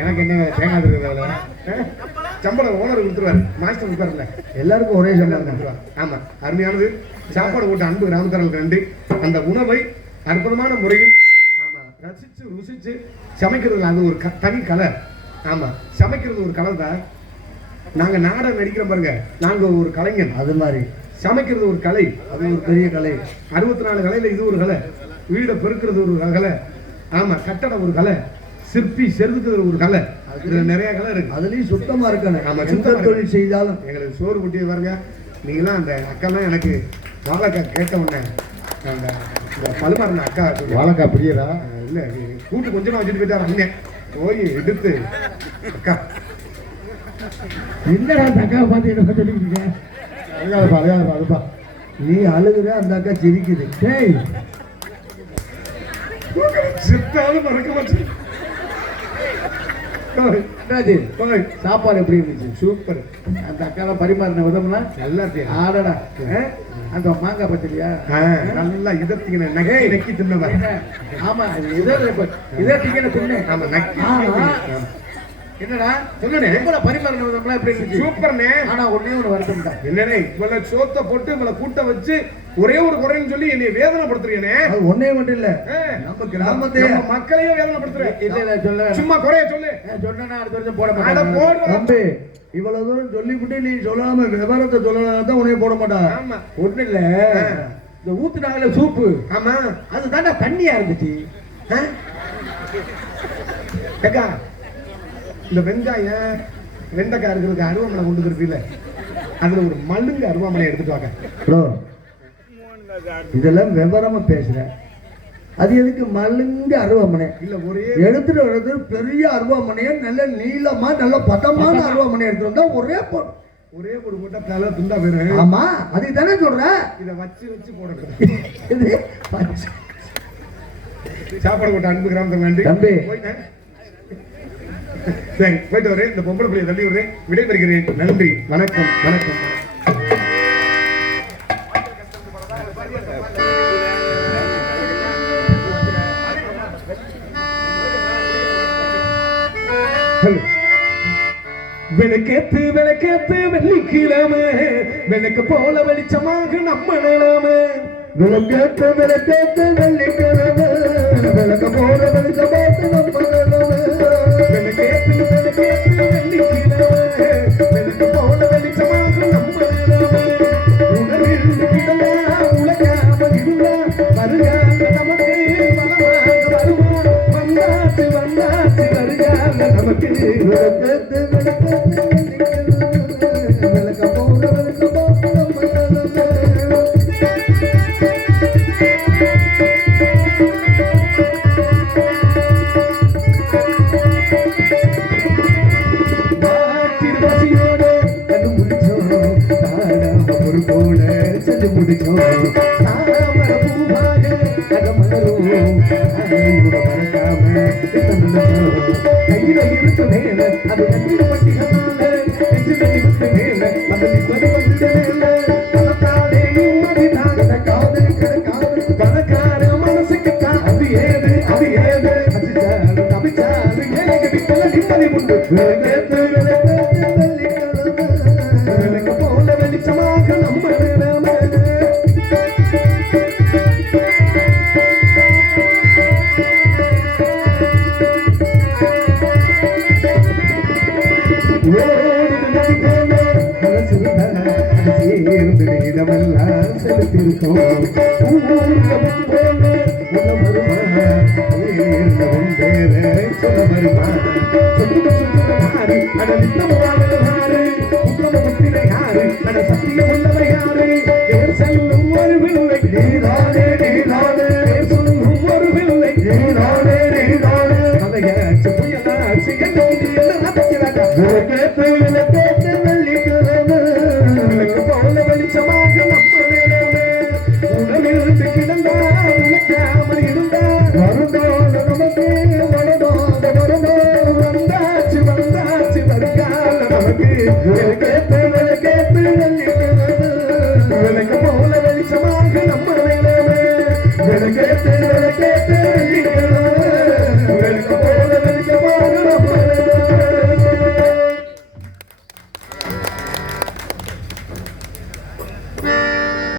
எனக்கு என்ன தேங்காய் இருக்கிற சம்பளம் ஓனர் கொடுத்துருவாரு, மாஸ்டர் கொடுத்தாருல, எல்லாருக்கும் ஒரே சம்பளம் கொடுத்துருவார். ஆமா, அருமையானது சாப்பாடு போட்ட அன்பு கிராமத்தார்களுக்கு நன்றி. அந்த உணவை அற்புதமான முறையில் ரசிச்சு ருசிச்சு சமைக்கிறதுல அது ஒரு தனி கலை. ஆமா, சமைக்கிறது ஒரு கலை தான். நாங்க நாடகம் நடிக்கிறோம் பாருங்க, நாங்க ஒரு கலைஞன். அது மாதிரி சமைக்கிறது ஒரு கலை, அது ஒரு பெரிய கலை. 64 கலையில இது ஒரு கலை. வீடை பெருக்கிறது ஒரு கலை, ஆமா கட்டடம் ஒரு கலை, சிற்பி செதுக்குறது ஒரு கலை. இதுல நிறைய கலை இருக்கு. அதுலயும் சுத்தமா இருக்கணும். ஆமா, எந்த சுத்தமா தொழில் செய்தாலும். எங்களுக்கு சோறு குட்டி பாருங்க. நீங்களாம் அந்த அக்கெல்லாம் எனக்கு வாழைக்காய் கேட்ட உடனே அந்த பழுமாறின அக்கா வாழைக்காய் பிரியரா இல்ல கூட்டு கொஞ்சமா வச்சுட்டு போயிட்டாரு அண்ணன். போய் எடுத்து அக்கா என்னடா அந்த அக்காவை பார்த்து என்ன சொல்லிக்கிட்டு அழுப்பா. நீ அழுகுற, அந்த அக்கா சிரிக்குது. டேய் சித்தாலும் மறக்க மாட்டேன். சாப்பாடு எப்படி இருந்துச்சு? சூப்பர். அந்த அக்காவை பரிமாறின விதம்னா நல்லா ஆடடா. அந்த மாங்காய் பச்சடியா நல்லா இதத்தின நகை நக்கி தின்னவா. ஆமா இதத்தின தின்ன. ஆமா நக்கி. என்னடா சொல்லுனே பரிமாறின விதம்லாம் எப்படி இருந்துச்சு? சூப்பர்னே. ஆனா ஒன்னே ஒண்ணு வருத்தம் தான். என்னனே இவ்வளவு சோத்த போட்டு இவ்வளவு கூட்ட வச்சு ஒரே ஒரு குறைன்னு சொல்லி என்னை வேதனைப்படுத்துறீனே. அது ஒன்னே மட்டும் இல்ல, நம்ம கிராமத்தை மக்களையும் வேதனைப்படுத்துறேன். இல்ல சொல்ல சும்மா குறைய சொல்லு. சொன்னா அடுத்த வருஷம் போட மாட்டேன். தம்பி இவ்வளவு தூரம் சொல்லிவிட்டு நீ சொல்லாம விவரத்தை சொல்லலாம் தான் உன்னைய போட மாட்டான். ஆமா ஒண்ணு இல்ல, இந்த ஊத்துனாங்கல சூப்பு, ஆமா அது தாண்டா தண்ணியா இருந்துச்சு. ஏக்கா இந்த வெங்காயம் வெண்டைக்காய் இருக்கிறதுக்கு அருவாமனை கொண்டு வருவீல, அதுல ஒரு மல்லுங்க அருவாமனை எடுத்துட்டு வாங்க. இதெல்லாம் விவரமா பேசுறேன். அது எதுக்கு மல்லுங்க அருவாமனை? இல்ல ஒரே எடுத்துட்டு வர்றது பெரிய அருவாமனைய, நல்ல நீளமா நல்ல பதமான அருவாமனை எடுத்துட்டு வந்தா ஒரே ஒரு போட்டா தலை துண்டா போயிடும். ஆமா அதுக்கு தானே சொல்றேன். இதை வச்சு போடக்கூடாது. சாப்பாடு போட்ட அன்பு கிராமத்தை வேண்டி தம்பி சரி போயிட்டு வரேன். இந்த பொம்பளை பிள்ளையை தள்ளி விடுறேன். விடைபெறுகிறேன். நன்றி, வணக்கம் வணக்கம். விளக்கேத்து விளக்கேத்து வெள்ளிக்கிழமை, விளக்கு போல வெளிச்சமாக நம்ம நிலைமை. விளக்கேத்து விளக்கேத்து வெள்ளிக்கிழமை, விளக்கு போல வெளிச்சமாக நம்ம நிலைமை. விளக்கேத்து விளக்கேத்து வெள்ளிக்கிழமை, விளக்கு போல வெளிச்சமாக நம்ம நிலைமை. உணவில் கிடந்தா உலகாம இருந்தா வருகால நமக்கு மனமாக வருமா. வந்தாச்சு வந்தாச்சு வருகால நமக்கு. விளக்கேத்து விளக்கேத்து விளக்கு போல வெளிச்சமாக நம்ம நிலைமை. கையில இருக்கு மேல அது நன்றி பட்டிகளால இருக்கு மேல அது நிம்மதி வந்து மேல பணத்தாலேயும் மதிதான காதலிக்கிற காதல் பணக்கார மனசுக்கு தான் அது ஏது அடிச்சாலும் தப்பிச்சாலும் ஏழைக்கு விட்டல நிம்மதி உண்டு. விளக்கு போல வெளிச்சமாக நம்ம நிலைமை. இடமெல்லாம் செலுத்திருக்கோம். சொல்ல வருமா சத்தியம் உள்ளவை யாரு? செல்லும் ஒரு வில்லை நீதானே நீதானே, சொல்லும் ஒரு வில்லை நீதானே நீதானே. அதையாச்சு புயலாச்சு என்ன விளக்கு போல வெளிச்சமாக நம்ம நிலைமை. உணவிலிருந்து கிடந்தா உழைக்காமல் இருந்தா வருந்தோட நமக்கு வரதோட வருதோ. வந்தாச்சு வந்தாச்சு வருகால நமக்கு. விளக்கேத்து விளக்கேத்து விளக்கு போல வெளிச்சமாக நம்ம நிலைமை. விளக்கேத்து